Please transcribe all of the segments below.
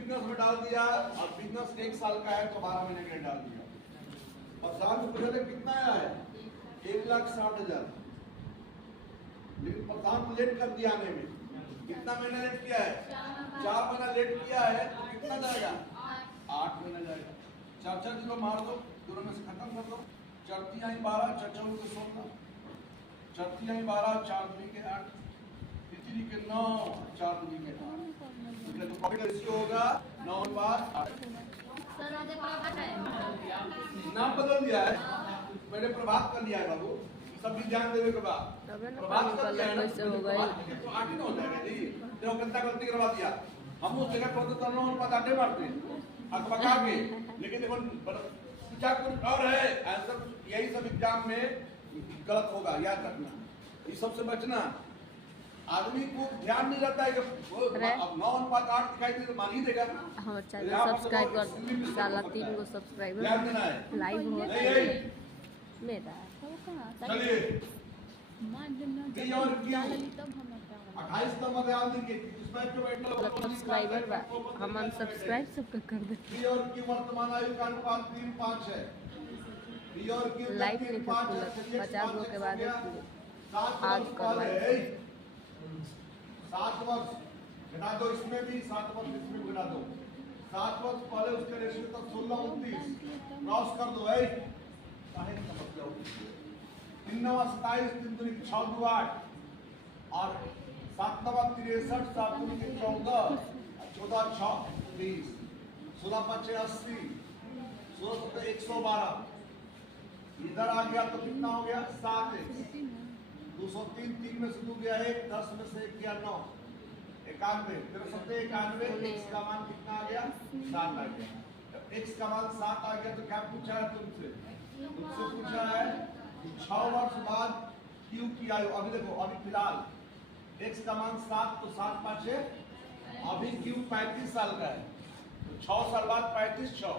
Business में डाल दिया और बिजनेस 1 साल का है तो 12 महीने के लिए डाल दिया। और साल में पूछा कितना आया है 1,60,000, लेकिन प्रधान को लेट कर दिया आने में। कितना महीना लेट किया है? 4 महीना लेट किया है तो कितना जाएगा? 8 महीना जाएगा। 4 जीरो मार दो, दोनों में से खत्म कर दो। 4 तिहाई 12, 4 चौके 16, 4 तिहाई 12, 4 दूनी के 8, 3 के 9, 4 दूनी के 8। तो प्रॉफिट रेशियो होगा 9:8। नाम बदल दिया है, मैंने प्रभात कर लिया है बाबू, सब भी ध्यान देने के बाद प्रभात कर दिया है ना, तो 8 ही ना हो जाएगा जी। देखो कितना गलती करवा दिया, हम उस जगह पर तो 9:8 मारते हैं पका के, लेकिन देखो पूछा कुछ और है, आंसर यही सब एग्जाम में गलत होगा, याद रखना। इस सबसे बचना। आदमी को ध्यान नहीं रहता है कि अब 9:8 दिखाई दे तो मान ही देगा। हाँ चैनल सब्सक्राइब कर, साला 3 को सब्सक्राइबर ध्यान देना है लाइव हो मेरा। चलिए 28 नंबर ध्यान देंगे इसमें जो सब्सक्राइबर हम अनसब्सक्राइब सबका कर दे। पी और क्यू वर्तमान आयु का अनुपात 3:5 है। पी और क्यू लाइव नहीं था 50 गो के बाद आज कर 7 वर्ष घटा दो, इसमें भी 7 वर्ष इसमें घटा दो। 7 वर्ष पहले उसके रेशियो तक 16, 29 क्रॉस कर दो। काहे की समस्या होगी? 3 9 27, 3 दूनी 6 2 8 और 7 9 63, 7 दूनी 14, 14 6 20, 16 5 80, 16 112। इधर आ गया तो कितना हो गया? 7x 203, 3 में से 2 गया 1, 10 में से 1 गया 9, 91, 91, x का मान कितना आ गया? 7 आ गया। x का मान 7 आ गया तो क्या पूछा है तुमसे? तुमसे पूछा है 6 वर्ष बाद q की आयु। अभी देखो, अभी फिलहाल x का मान 7 तो 7 5 है, अभी q 35 साल का है तो 6 साल बाद 35 6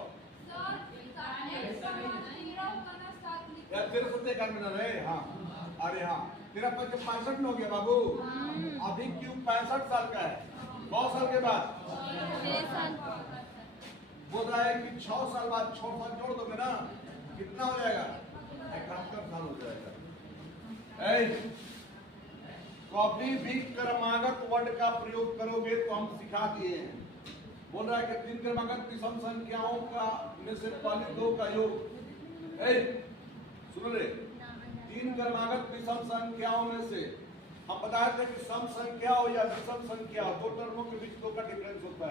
या 1391 है। हाँ अरे हाँ, तेरा 65 हो गया बाबू। अभी क्यों 65 साल का है, 9 साल के बाद 6 साल बोल रहा है कि 6 साल बाद 6 साल जोड़ दोगे ना, कितना हो जाएगा? 71 साल हो जाएगा। कभी भी क्रमागत वर्ड का प्रयोग करोगे तो हम सिखा दिए हैं। बोल रहा है कि 3 क्रमागत विषम संख्याओं का में से पहले 2 का योग। सुन रहे, 3 क्रमागत विषम संख्याओं में से हम बताए थे कि सम संख्या हो या विषम संख्या हो, 2 टर्मों के बीच 2 का डिफरेंस होता है।